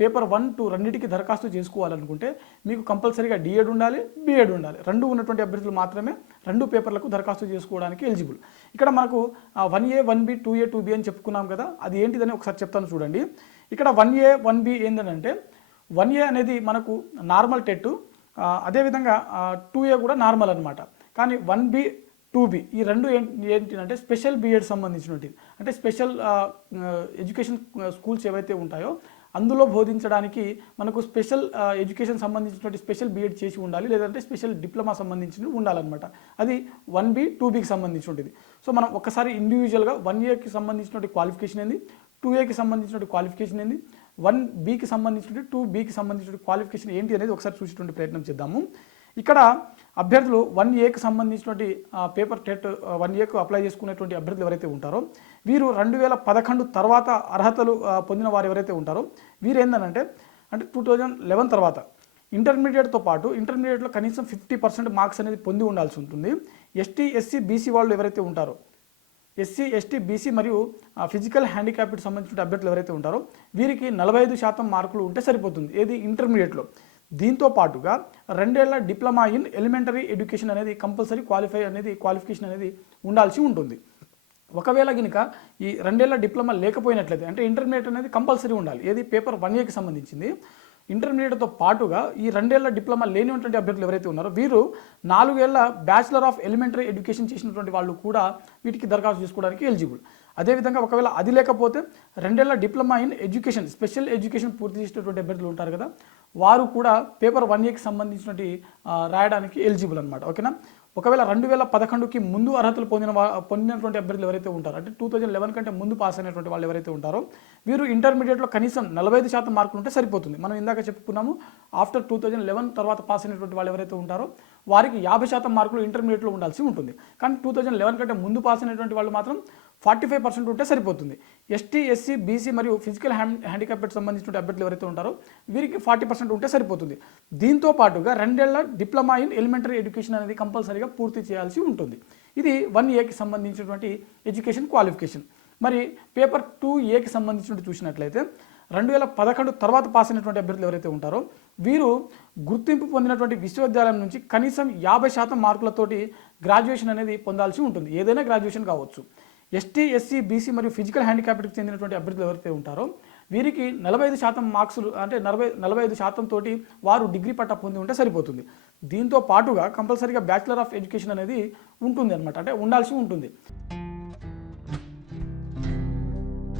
Paper 1, 2 రెండింటికి దరఖాస్తు చేసుకోవాలనుకుంటే మీకు కంపల్సరీగా డిఎడ్ ఉండాలి, బిఎడ్ ఉండాలి. రెండు ఉన్నటువంటి అభ్యర్థులు మాత్రమే రెండు పేపర్లకు దరఖాస్తు చేసుకోవడానికి ఎలిజిబుల్. ఇక్కడ మనకు 1A 1B 2A 2B అని చెప్పుకున్నాం కదా, అది ఏంటిదని ఒకసారి చెప్తాను చూడండి. ఇక్కడ 1A 1B ఏంటంటే 1A అనేది మనకు నార్మల్ టెట్, అదేవిధంగా 2A కూడా నార్మల్ అనమాట. కానీ 1B 2B ఈ రెండు ఏంటంటే స్పెషల్ బిఎడ్ సంబంధించినవి. అంటే స్పెషల్ ఎడ్యుకేషన్ స్కూల్స్ ఏవైతే ఉంటాయో అందులో బోధించడానికి మనకు స్పెషల్ ఎడ్యుకేషన్ సంబంధించినటువంటి స్పెషల్ బిఎడ్ చేసి ఉండాలి, లేదంటే స్పెషల్ డిప్లొమా సంబంధించినవి ఉండాలన్నమాట. అది 1B 2Bకి సంబంధించి ఉంటుంది. సో మనం ఒకసారి ఇండివిజువల్గా 1Aకి సంబంధించినటువంటి క్వాలిఫికేషన్ ఏంది, 2Aకి సంబంధించినటువంటి క్వాలిఫికేషన్ ఏంది, 1Bకి సంబంధించినటువంటి 2Bకి సంబంధించినటువంటి క్వాలిఫికేషన్ ఏంటి అనేది ఒకసారి చూసేటువంటి ప్రయత్నం చేద్దాము. ఇక్కడ అభ్యర్థులు 1Aకి సంబంధించినటువంటి పేపర్ టెట్ 1Aకు అప్లై చేసుకునేటువంటి అభ్యర్థులు ఎవరైతే ఉంటారో వీరు 2011 తర్వాత అర్హతలు పొందిన వారు ఎవరైతే ఉంటారో వీరు ఏంటంటే 2011 తర్వాత ఇంటర్మీడియట్తో పాటు ఇంటర్మీడియట్లో కనీసం 50% మార్క్స్ అనేది పొంది ఉండాల్సి ఉంటుంది. ఎస్టీ ఎస్సీ బీసీ వాళ్ళు ఎవరైతే ఉంటారో, ఎస్సీ ఎస్టీ బీసీ మరియు ఫిజికల్ హ్యాండిక్యాప్కి సంబంధించిన అభ్యర్థులు ఎవరైతే ఉంటారో వీరికి 45% మార్కులు ఉంటే సరిపోతుంది, ఏది ఇంటర్మీడియట్లో. దీంతో పాటుగా 2 ఏళ్ల డిప్లొమా ఇన్ ఎలిమెంటరీ ఎడ్యుకేషన్ అనేది కంపల్సరీ క్వాలిఫికేషన్ అనేది ఉండాల్సి ఉంటుంది. ఒకవేళ కనుక ఈ 2 ఏళ్ల డిప్లొమా లేకపోయినట్లయితే అంటే ఇంటర్మీడియట్ అనేది కంపల్సరీ ఉండాలి, ఏది పేపర్ 1Aకి సంబంధించింది. ఇంటర్మీడియట్తో పాటుగా ఈ 2 ఏళ్ల డిప్లొమా లేనిటువంటి అభ్యర్థులు ఎవరైతే ఉన్నారో వీరు 4 ఏళ్ల బ్యాచిలర్ ఆఫ్ ఎలిమెంటరీ ఎడ్యుకేషన్ చేసినటువంటి వాళ్ళు కూడా వీటికి దరఖాస్తు చేసుకోవడానికి ఎలిజిబుల్. అదేవిధంగా ఒకవేళ అది లేకపోతే 2 ఏళ్ల diploma in education special education పూర్తి చేసినటువంటి అభ్యర్థులు ఉంటారు కదా, వారు కూడా పేపర్ 1Aకి సంబంధించినటువంటి రాయడానికి ఎలిజిబుల్ అనమాట. ఓకేనా. ఒకవేళ 2011కి ముందు అర్హతలు పొందినటువంటి అభ్యర్థులు ఎవరైతే ఉంటారో అంటే 2011 కంటే ముందు పాస్ అయినటువంటి వాళ్ళు ఎవరైతే ఉంటారో వీరు ఇంటర్మీడియట్లో కనీసం 45% మార్కులు ఉంటే సరిపోతుంది. మనం ఇందాక చెప్పుకున్నాము ఆఫ్టర్ 2011 తర్వాత పాస్ అయినటువంటి వాళ్ళు ఎవరైతే ఉంటారో వారికి 50% మార్కులు ఇంటర్మీడియట్లో ఉండాల్సి ఉంటుంది. కానీ 2011 కంటే ముందు పాస్ అయినటువంటి వాళ్ళు మాత్రం 45% ఉంటే సరిపోతుంది. ఎస్టీ ఎస్సీ బీసీ మరియు ఫిజికల్ హ్యాండిక్యాప్కి సంబంధించిన అభ్యర్థులు ఎవరైతే ఉంటారో వీరికి 40% ఉంటే సరిపోతుంది. దీంతో పాటుగా 2 ఏళ్ల డిప్లొమా ఇన్ ఎలిమెంటరీ ఎడ్యుకేషన్ అనేది కంపల్సరీగా పూర్తి చేయాల్సి ఉంటుంది. ఇది 1Aకి సంబంధించినటువంటి ఎడ్యుకేషన్ క్వాలిఫికేషన్. మరి పేపర్ 2Aకి సంబంధించినట్టు చూసినట్లయితే 2011 తర్వాత పాస్ అయినటువంటి అభ్యర్థులు ఎవరైతే ఉంటారో వీరు గుర్తింపు పొందినటువంటి విశ్వవిద్యాలయం నుంచి కనీసం 50% మార్కులతోటి గ్రాడ్యుయేషన్ అనేది పొందాల్సి ఉంటుంది, ఏదైనా గ్రాడ్యుయేషన్ కావచ్చు. ఎస్టీ ఎస్సీ బీసీ మరియు ఫిజికల్ హ్యాండిక్యాప్కి చెందినటువంటి అభ్యర్థులు ఎవరైతే ఉంటారో వీరికి 45% మార్క్సులు అంటే 45% తోటి వారు డిగ్రీ పట్టా పొంది ఉంటే సరిపోతుంది. దీంతో పాటుగా కంపల్సరీగా బ్యాచిలర్ ఆఫ్ ఎడ్యుకేషన్ అనేది ఉంటుంది అనమాట, అంటే ఉండాల్సి ఉంటుంది.